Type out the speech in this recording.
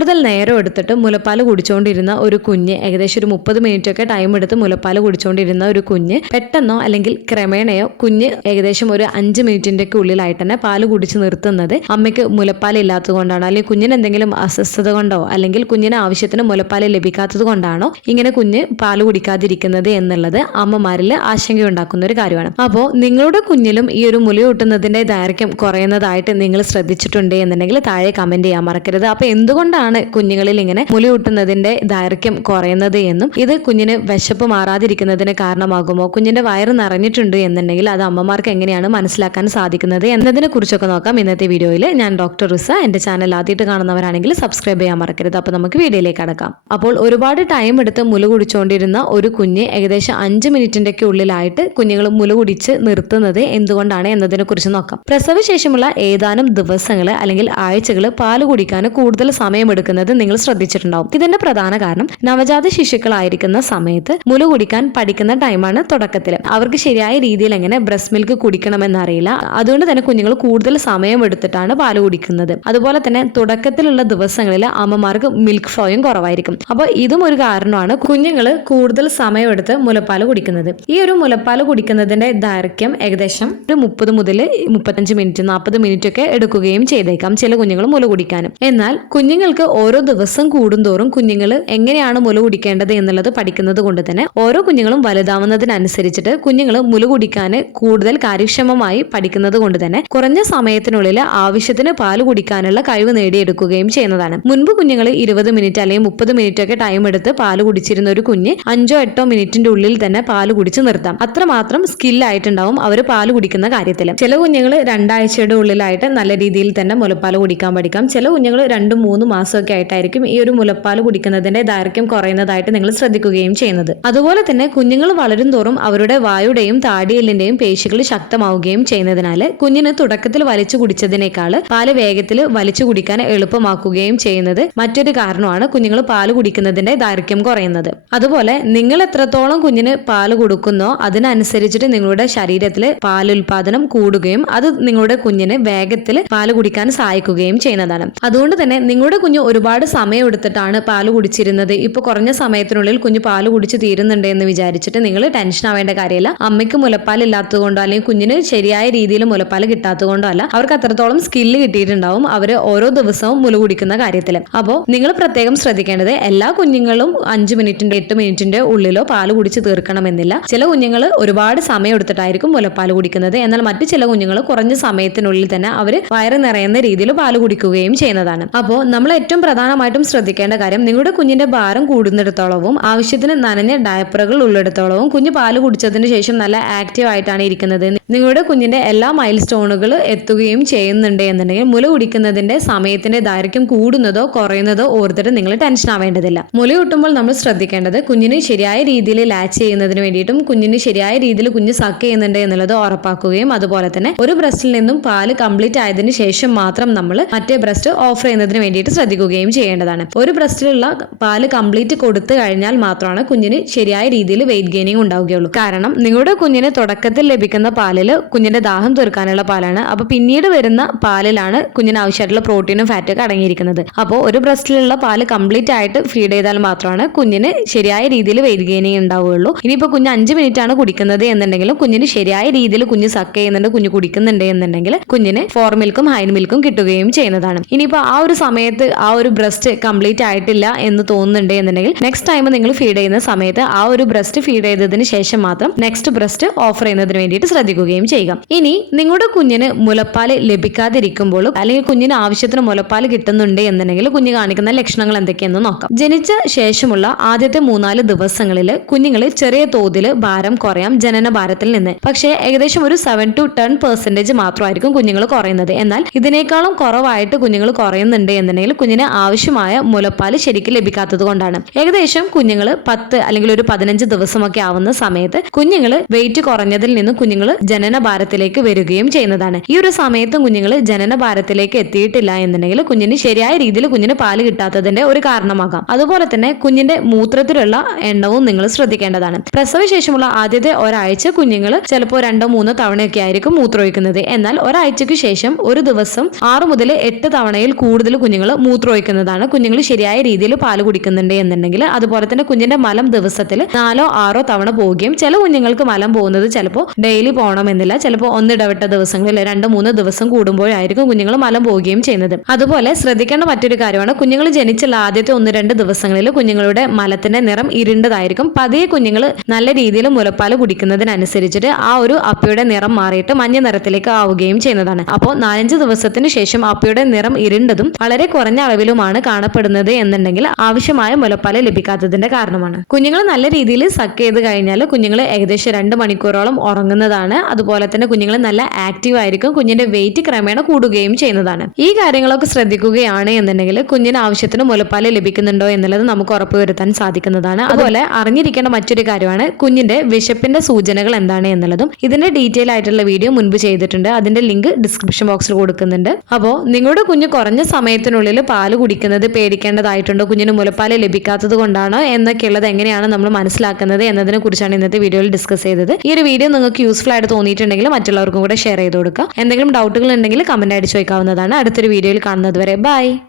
കൂടുതൽ നേരം എടുത്തിട്ട് മുലപ്പാൽ കുടിച്ചുകൊണ്ടിരുന്ന ഒരു കുഞ്ഞ് ഏകദേശം ഒരു മുപ്പത് മിനിറ്റ് ഒക്കെ ടൈം എടുത്ത് മുലപ്പാൽ കുടിച്ചുകൊണ്ടിരുന്ന ഒരു കുഞ്ഞ് പെട്ടെന്നോ അല്ലെങ്കിൽ ക്രമേണയോ കുഞ്ഞ് ഏകദേശം ഒരു അഞ്ച് മിനിറ്റിന്റെ ഒക്കെ ഉള്ളിലായിട്ട് തന്നെ പാൽ കുടിച്ച് നിർത്തുന്നത് അമ്മയ്ക്ക് മുലപ്പാൽ ഇല്ലാത്തത് കൊണ്ടാണോ? അല്ലെങ്കിൽ കുഞ്ഞിന് എന്തെങ്കിലും അസ്വസ്ഥത കൊണ്ടോ? അല്ലെങ്കിൽ കുഞ്ഞിന് ആവശ്യത്തിന് മുലപ്പാൽ ലഭിക്കാത്തത് കൊണ്ടാണോ ഇങ്ങനെ കുഞ്ഞ് പാൽ കുടിക്കാതിരിക്കുന്നത് എന്നുള്ളത് അമ്മമാരിൽ ആശങ്കയുണ്ടാക്കുന്ന ഒരു കാര്യമാണ്. അപ്പോൾ നിങ്ങളുടെ കുഞ്ഞിലും ഈ ഒരു മുലയൂട്ടുന്നതിന്റെ ദൈർഘ്യം കുറയുന്നതായിട്ട് നിങ്ങൾ ശ്രദ്ധിച്ചിട്ടുണ്ട് എന്നുണ്ടെങ്കിൽ താഴെ കമന്റ് ചെയ്യാൻ മറക്കരുത്. അപ്പൊ എന്തുകൊണ്ടാണ് കുഞ്ഞുങ്ങളിൽ ഇങ്ങനെ മുലയൂട്ടുന്നതിന്റെ ദൈർഘ്യം കുറയുന്നത് എന്നും ഇത് കുഞ്ഞിന് വിശപ്പ് മാറാതിരിക്കുന്നതിന് കാരണമാകുമോ? കുഞ്ഞിന്റെ വയറ് നിറഞ്ഞിട്ടുണ്ട് എന്നുണ്ടെങ്കിൽ അത് അമ്മമാർക്ക് എങ്ങനെയാണ് മനസ്സിലാക്കാൻ സാധിക്കുന്നത് എന്നതിനെ കുറിച്ചൊക്കെ നോക്കാം. ഇന്നത്തെ വീഡിയോയിൽ ഞാൻ ഡോക്ടർ റിസ. എന്റെ ചാനൽ ആദ്യമായിട്ട് കാണുന്നവരാണെങ്കിൽ സബ്സ്ക്രൈബ് ചെയ്യാൻ മറക്കരുത്. അപ്പോൾ നമുക്ക് വീഡിയോയിലേക്ക് അടക്കാം. അപ്പോൾ ഒരുപാട് ടൈം എടുത്ത് മുല കുടിച്ചുകൊണ്ടിരുന്ന ഒരു കുഞ്ഞ് ഏകദേശം അഞ്ച് മിനിറ്റിന്റെ ഒക്കെ ഉള്ളിലായിട്ട് കുഞ്ഞുങ്ങൾ മുല കുടിച്ച് നിർത്തുന്നത് എന്തുകൊണ്ടാണ് എന്നതിനെ കുറിച്ച് നോക്കാം. പ്രസവശേഷമുള്ള ഏതാനും ദിവസങ്ങൾ അല്ലെങ്കിൽ ആഴ്ചകൾ പാൽ കുടിക്കാൻ കൂടുതൽ സമയമെടുക്കുന്നത് നിങ്ങൾ ശ്രദ്ധിച്ചിട്ടുണ്ടാവും. ഇതിന്റെ പ്രധാന കാരണം നവജാത ശിശുക്കളായിരിക്കുന്ന സമയത്ത് മുല കുടിക്കാൻ പഠിക്കുന്ന ടൈമാണ് തുടക്കത്തിൽ അവർക്ക് ശരിയായ രീതിയിൽ എങ്ങനെ ബ്രസ്റ്റ് മിൽക്ക് കുടിക്കണമെന്ന് അറിയില്ല അതുകൊണ്ട് തന്നെ കുഞ്ഞുങ്ങൾ കൂടുതൽ സമയം എടുത്തിട്ടാണ് പാൽ കുടിക്കുന്നത്. അതുപോലെ തന്നെ തുടക്കത്തിലുള്ള ദിവസങ്ങളിൽ അമ്മമാർക്ക് മിൽക്ക് ഫ്ലോയും കുറവായിരിക്കും. അപ്പോൾ ഇതും ഒരു കാരണമാണ് കുഞ്ഞുങ്ങൾ കൂടുതൽ സമയമെടുത്ത് മുലപ്പാൽ കുടിക്കുന്നത്. ഈ ഒരു മുലപ്പാൽ കുടിക്കുന്നതിന്റെ ദൈർഘ്യം ഏകദേശം ഒരു മുപ്പത് മുതൽ മുപ്പത്തഞ്ച് മിനിറ്റ് നാൽപ്പത് മിനിറ്റ് ഒക്കെ എടുക്കുകയും ചെയ്തേക്കാം ചില കുഞ്ഞുങ്ങൾ മുല കുടിക്കാനും. എന്നാൽ കുഞ്ഞുങ്ങൾക്ക് ഓരോ ദിവസം കൂടുന്തോറും കുഞ്ഞുങ്ങൾ എങ്ങനെയാണ് മുല കുടിക്കേണ്ടത് എന്നുള്ളത് പഠിക്കുന്നത് കൊണ്ട് തന്നെ ഓരോ കുഞ്ഞുങ്ങളും വലുതാവുന്നതിനനുസരിച്ചിട്ട് കുഞ്ഞുങ്ങൾ മുല കുടിക്കാൻ കൂടുതൽ കാര്യക്ഷമമായി പഠിക്കുന്നത് കൊണ്ട് തന്നെ കുറഞ്ഞ സമയത്തിനുള്ളിൽ ആവശ്യത്തിന് പാൽ കുടിക്കാനുള്ള കഴിവ് നേടിയെടുക്കുകയും ചെയ്യുന്നതാണ്. മുൻപ് കുഞ്ഞുങ്ങൾ ഇരുപത് മിനിറ്റ് അല്ലെങ്കിൽ മുപ്പത് മിനിറ്റ് ഒക്കെ ടൈം എടുത്ത് പാൽ കുടിച്ചിരുന്ന ഒരു കുഞ്ഞ് അഞ്ചോ എട്ടോ മിനിറ്റിന്റെ ഉള്ളിൽ തന്നെ പാൽ കുടിച്ച് നിർത്താം. അത്രമാത്രം സ്കില്ലായിട്ടുണ്ടാവും അവർ പാൽ കുടിക്കുന്ന കാര്യത്തിൽ ചില കുഞ്ഞുങ്ങൾ രണ്ടാഴ്ചയുടെ ഉള്ളിലായിട്ട് നല്ല രീതിയിൽ തന്നെ മുലപ്പാൽ കുടിക്കാൻ പഠിക്കാം. ചില കുഞ്ഞുങ്ങൾ രണ്ടും മൂന്നും മാസമൊക്കെ ആയിട്ടായിരിക്കും ഈ ഒരു മുലപ്പാൽ കുടിക്കുന്നതിന്റെ ദൈർഘ്യം കുറയുന്നതായിട്ട് നിങ്ങൾ ശ്രദ്ധിക്കുകയും ചെയ്യുന്നത്. അതുപോലെ തന്നെ കുഞ്ഞുങ്ങൾ വളരും തോറും അവരുടെ വായുടെയും താടിയെല്ലിന്റെയും പേശികൾ ശക്തമാവുകയും ചെയ്യുന്നതിനാൽ കുഞ്ഞിന് തുടക്കത്തിൽ വലിച്ചു കുടിച്ചതിനേക്കാൾ പാൽ വേഗത്തിൽ വലിച്ചു കുടിക്കാൻ എളുപ്പമാക്കുകയും ചെയ്യുന്നത് മറ്റൊരു കാരണമാണ് കുഞ്ഞുങ്ങൾ പാൽ കുടിക്കുന്നതിന്റെ ദൈർഘ്യം കുറയുന്നത്. അതുപോലെ നിങ്ങൾ എത്രത്തോളം കുഞ്ഞിന് പാൽ കൊടുക്കുന്നോ അതിനനുസരിച്ചിട്ട് നിങ്ങളുടെ ശരീരത്തിൽ പാലുൽപാദനം കൂടുകയും അത് നിങ്ങളുടെ കുഞ്ഞിന് വേഗത്തിൽ പാൽ കുടിക്കാൻ സഹായിക്കുകയും ചെയ്യുന്നതാണ്. അതുകൊണ്ട് തന്നെ നിങ്ങളുടെ കുഞ്ഞ് ഒരുപാട് സമയം എടുത്തിട്ടാണ് പാൽ കുടിച്ചിരുന്നത്. ഇപ്പൊ കുറഞ്ഞ സമയത്തിനുള്ളിൽ കുഞ്ഞ് പാൽ കുടിച്ച് തീരുന്നുണ്ട് എന്ന് വിചാരിച്ചിട്ട് നിങ്ങൾ ടെൻഷൻ ആവേണ്ട കാര്യമില്ല അമ്മയ്ക്ക് മുലപ്പാൽ ഇല്ലാത്തതുകൊണ്ടോ അല്ലെങ്കിൽ കുഞ്ഞിന് ശരിയായ രീതിയിൽ മുലപ്പാൽ കിട്ടാത്തതുകൊണ്ടോ അല്ല അവർക്ക് അത്രത്തോളം സ്കില്ല് കിട്ടിയിട്ടുണ്ടാവും അവർ ഓരോ ദിവസവും മുല കുടിക്കുന്ന കാര്യത്തിൽ അപ്പോൾ നിങ്ങൾ പ്രത്യേകം ശ്രദ്ധിക്കേണ്ടത് എല്ലാ കുഞ്ഞുങ്ങളും അഞ്ച് മിനിറ്റിന്റെ എട്ട് മിനിറ്റിന്റെ ഉള്ളിലോ പാൽ കുടിച്ച് തീർക്കണമെന്നില്ല. ചില കുഞ്ഞുങ്ങൾ ഒരുപാട് സമയം എടുത്തിട്ടായിരിക്കും മുലപ്പാൽ കുടിക്കുന്നത്. എന്നാൽ മറ്റു ചില കുഞ്ഞുങ്ങൾ കുറഞ്ഞ സമയത്തിനുള്ളിൽ തന്നെ അവർ വയറ് നിറയുന്ന രീതിയിൽ പാൽ കുടിക്കുകയും ചെയ്യുന്നതാണ്. അപ്പോൾ നമ്മൾ ഏറ്റവും പ്രധാനമായിട്ടും ശ്രദ്ധിക്കേണ്ട കാര്യം നിങ്ങളുടെ കുഞ്ഞിന്റെ ഭാരം കൂടുന്നിടത്തോളവും ആവശ്യത്തിന് നനഞ്ഞ ഡയപ്പറുകൾ ഉള്ളിടത്തോളവും കുഞ്ഞ് പാൽ കുടിച്ചതിന് ശേഷം നല്ല ആക്റ്റീവ് ആയിട്ടാണ് ഇരിക്കുന്നത്. നിങ്ങളുടെ കുഞ്ഞിന്റെ എല്ലാ മൈൽ സ്റ്റോണുകൾ എത്തുകയും ചെയ്യുന്നുണ്ട് എന്നുണ്ടെങ്കിൽ മുല കുടിക്കുന്നതിന്റെ സമയത്തിന്റെ ദൈർഘ്യം കൂടുന്നതോ കുറയുന്നതോ ഓർത്തിട്ട് നിങ്ങൾ ടെൻഷൻ ആവേണ്ടതില്ല. മുല കിട്ടുമ്പോൾ നമ്മൾ ശ്രദ്ധിക്കേണ്ടത് കുഞ്ഞിന് ശരിയായ രീതിയിൽ ലാച്ച് ചെയ്യുന്നതിന് വേണ്ടിയിട്ടും കുഞ്ഞിന് ശരിയായ രീതിയിൽ കുഞ്ഞ് സക്ക് ചെയ്യുന്നുണ്ട് എന്നുള്ളത് ഉറപ്പാക്കുകയും അതുപോലെ തന്നെ ഒരു ബ്രസ്റ്റിൽ നിന്നും പാൽ കംപ്ലീറ്റ് ആയതിനു ശേഷം മാത്രം നമ്മൾ മറ്റേ ബ്രസ്റ്റ് ഓഫർ ചെയ്യുന്നതിന് വേണ്ടിയിട്ട് ശ്രദ്ധിക്കുകയും ചെയ്യേണ്ടതാണ്. ഒരു ബ്രസ്റ്റിലുള്ള പാൽ കംപ്ലീറ്റ് കൊടുത്തു കഴിഞ്ഞാൽ മാത്രമാണ് കുഞ്ഞിന് ശരിയായ രീതിയിൽ വെയിറ്റ് ഗെയിനിങ് ഉണ്ടാവുകയുള്ളൂ. കാരണം നിങ്ങളുടെ കുഞ്ഞിന് തുടക്കത്തിൽ ലഭിക്കുന്ന പാലിൽ കുഞ്ഞിന്റെ ദാഹം തീർക്കാനുള്ള പാലാണ്. അപ്പൊ പിന്നീട് വരുന്ന പാലിലാണ് കുഞ്ഞിന് ആവശ്യമായിട്ടുള്ള പ്രോട്ടീനും ഫാറ്റും ഒക്കെ അടങ്ങിയിരിക്കുന്നത്. അപ്പോൾ ഒരു ബ്രസ്റ്റിലുള്ള പാൽ കംപ്ലീറ്റ് ആയിട്ട് ഫീഡ് ചെയ്താൽ മാത്രമാണ് കുഞ്ഞിന് ശരിയായ രീതിയിൽ വെയിറ്റ് ഗെയിനിങ് ഉണ്ടാവുകയുള്ളൂ. ഇനിയിപ്പോൾ കുഞ്ഞ് അഞ്ച് മിനിറ്റ് ആണ് കുടിക്കുന്നത് എന്നുണ്ടെങ്കിലും കുഞ്ഞിന് ശരിയായ രീതിയിൽ കുഞ്ഞ് സക്ക് ചെയ്യുന്നുണ്ട് കുഞ്ഞ് കുടിക്കുന്നുണ്ട് എന്നുണ്ടെങ്കിൽ കുഞ്ഞിന് ഫോർ മിൽക്കും ഹൈൻ മിൽക്കും കിട്ടുകയും ചെയ്യുന്നതാണ്. ഇനിയിപ്പോൾ ആ ഒരു സമയത്ത് ആ ഒരു ബ്രസ്റ്റ് കംപ്ലീറ്റ് ആയിട്ടില്ല എന്ന് തോന്നുന്നുണ്ട് എന്നുണ്ടെങ്കിൽ നെക്സ്റ്റ് ടൈം നിങ്ങൾ ഫീഡ് ചെയ്യുന്ന സമയത്ത് ആ ഒരു ബ്രസ്റ്റ് ഫീഡ് ചെയ്തതിന് ശേഷം മാത്രം നെക്സ്റ്റ് ബ്രസ്റ്റ് ഓഫർ ചെയ്യുന്നതിന് വേണ്ടിയിട്ട് ശ്രദ്ധിക്കുകയും ചെയ്യുക. ഇനി നിങ്ങളുടെ കുഞ്ഞിന് മുലപ്പാൽ ലഭിക്കാതിരിക്കുമ്പോൾ അല്ലെങ്കിൽ കുഞ്ഞിന് ആവശ്യത്തിന് മുലപ്പാൽ കിട്ടുന്നുണ്ട് എന്നുണ്ടെങ്കിൽ കുഞ്ഞ് കാണിക്കുന്ന ലക്ഷണങ്ങൾ എന്തൊക്കെയെന്ന് നോക്കാം. ജനിച്ച ശേഷമുള്ള ആദ്യത്തെ മൂന്നാൽ ദിവസങ്ങളിൽ കുഞ്ഞുങ്ങൾ ചെറിയ തോതിൽ ഭാരം കുറയാം ജനന ഭാരത്തിൽ നിന്ന്. പക്ഷേ ഏകദേശം ഒരു സെവൻ ടു ടെൻ പെർസെന്റേജ് മാത്രമായിരിക്കും കുഞ്ഞുങ്ങൾ കുറയുന്നത്. എന്നാൽ ഇതിനേക്കാളും കുറവായിട്ട് കുഞ്ഞുങ്ങൾ കുറയുന്നുണ്ട് എന്നുണ്ടെങ്കിൽ കുഞ്ഞിന് ആവശ്യമായ മുലപ്പാൽ ശരിക്കും ലഭിക്കാത്തത് കൊണ്ടാണ്. ഏകദേശം കുഞ്ഞുങ്ങൾ പത്ത് അല്ലെങ്കിൽ ഒരു പതിനഞ്ച് ദിവസമൊക്കെ ആവുന്ന സമയത്ത് കുഞ്ഞുങ്ങൾ വെയിറ്റ് കുറഞ്ഞതിൽ നിന്ന് കുഞ്ഞുങ്ങൾ ജനന ഭാരത്തിലേക്ക് വരികയും ചെയ്യുന്നതാണ്. ഈ ഒരു സമയത്തും കുഞ്ഞുങ്ങൾ ജനന ഭാരത്തിലേക്ക് എത്തിയിട്ടില്ല എന്നുണ്ടെങ്കിൽ കുഞ്ഞിന് ശരിയായ രീതിയിൽ കുഞ്ഞിന് പാൽ കിട്ടാത്തതിന്റെ ഒരു കാരണമാകാം. അതുപോലെ തന്നെ കുഞ്ഞിന്റെ മൂത്രത്തിലുള്ള എണ്ണവും നിങ്ങൾ ശ്രദ്ധിക്കേണ്ടതാണ്. പ്രസവശേഷമുള്ള ആദ്യത്തെ ഒരാഴ്ച കുഞ്ഞുങ്ങൾ ചിലപ്പോൾ രണ്ടോ മൂന്നോ തവണയൊക്കെ ആയിരിക്കും മൂത്രമൊഴിക്കുന്നത്. എന്നാൽ ഒരാഴ്ചയ്ക്ക് ശേഷം ഒരു ദിവസം ആറു മുതൽ എട്ട് തവണയിൽ കൂടുതൽ കുഞ്ഞുങ്ങൾ മൂത്രമൊഴിക്കുന്നതാണ് കുഞ്ഞുങ്ങൾ ശരിയായ രീതിയിൽ പാൽ കുടിക്കുന്നുണ്ട് എന്നുണ്ടെങ്കിൽ അതുപോലെ തന്നെ കുഞ്ഞിന്റെ മലം ദിവസത്തിൽ നാലോ ആറോ തവണ പോവുകയും ചില കുഞ്ഞുങ്ങൾക്ക് മലം പോകുന്നത് ചിലപ്പോൾ ഡെയിലി പോകണമെന്നില്ല. ചിലപ്പോൾ ഒന്നിടവിട്ട ദിവസങ്ങളിൽ രണ്ട് മൂന്ന് ദിവസം കൂടുമ്പോഴായിരിക്കും കുഞ്ഞുങ്ങൾ മലം പോവുകയും ചെയ്യുന്നത്. അതുപോലെ ശ്രദ്ധിക്കേണ്ട മറ്റൊരു കാര്യമാണ്. കുഞ്ഞുങ്ങൾ ജനിച്ചുള്ള ആദ്യത്തെ ഒന്ന് രണ്ട് ദിവസങ്ങളിൽ കുഞ്ഞുങ്ങളുടെ മലത്തിന്റെ നിറം ഇരുണ്ടതായിരിക്കും. പതിയെ കുഞ്ഞുങ്ങൾ നല്ല രീതിയിൽ മുലപ്പാൽ കുടിക്കുന്നതിനനുസരിച്ചിട്ട് ആ ഒരു അപ്പയുടെ നിറം മാറിയിട്ട് മഞ്ഞ നിറത്തിലേക്ക് ആവുകയും ചെയ്യുന്നതാണ്. അപ്പോൾ നാലഞ്ച് ദിവസത്തിന് ശേഷം അപ്പയുടെ നിറം ഇരുണ്ടതും വളരെ കുറഞ്ഞ അളവിലുമാണ് കാണപ്പെടുന്നത് എന്നുണ്ടെങ്കിൽ ആവശ്യമായ മുലപ്പാൽ ലഭിക്കാത്തതിന്റെ കാരണമാണ്. കുഞ്ഞുങ്ങൾ നല്ല രീതിയിൽ സക്ക് ചെയ്ത് കഴിഞ്ഞാൽ കുഞ്ഞുങ്ങൾ ഏകദേശം രണ്ട് മണിക്കൂറോളം ഉറങ്ങുന്നതാണ്. അതുപോലെ തന്നെ കുഞ്ഞുങ്ങൾ നല്ല ആക്റ്റീവ് ആയിരിക്കും. കുഞ്ഞിന്റെ വെയിറ്റ് ക്രമേണ കൂടുകയും ചെയ്യുന്നതാണ്. ഈ കാര്യങ്ങളൊക്കെ ശ്രദ്ധിക്കുകയാണ് എന്നുണ്ടെങ്കിൽ കുഞ്ഞിന് ആവശ്യത്തിന് മുലപ്പാൽ ലഭിക്കുന്നുണ്ടോ എന്നുള്ളത് നമുക്ക് ഉറപ്പുവരുത്താൻ സാധിക്കുന്നതാണ്. അതുപോലെ അറിഞ്ഞിരിക്കേണ്ട മറ്റൊരു കാര്യമാണ് കുഞ്ഞിന്റെ വിശപ്പിന്റെ സൂചനകൾ എന്താണ് എന്നുള്ളതും. ഇതിന്റെ ഡീറ്റെയിൽ ആയിട്ടുള്ള വീഡിയോ മുൻപ് ചെയ്തിട്ടുണ്ട്. അതിന്റെ ലിങ്ക് ഡിസ്ക്രിപ്ഷൻ ബോക്സിൽ കൊടുക്കുന്നുണ്ട്. അപ്പോൾ നിങ്ങളുടെ കുഞ്ഞ് കുറഞ്ഞ സമയത്തിനുള്ളിൽ കുടിക്കുന്നത് പേടിക്കേണ്ടതായിട്ടുണ്ടോ. കുഞ്ഞിന് മുലപ്പാൽ ലഭിക്കാത്തത് കൊണ്ടാണോ എന്നൊക്കെയുള്ളത് എങ്ങനെയാണ് നമ്മൾ മനസ്സിലാക്കുന്നത് എന്നതിനെ കുറിച്ചാണ് ഇന്നത്തെ വീഡിയോയിൽ ഡിസ്കസ് ചെയ്തത്. ഈ ഒരു വീഡിയോ നിങ്ങൾക്ക് യൂസ്ഫുൾ ആയിട്ട് തോന്നിയിട്ടുണ്ടെങ്കിൽ മറ്റുള്ളവർക്കും കൂടെ ഷെയർ ചെയ്ത് കൊടുക്കുക. എന്തെങ്കിലും ഡൗട്ടുകൾ ഉണ്ടെങ്കിൽ കമന്റ് അടിച്ച് വയ്ക്കാവുന്നതാണ് അടുത്തൊരു വീഡിയോയിൽ കാണുന്നത് വരെ ബൈ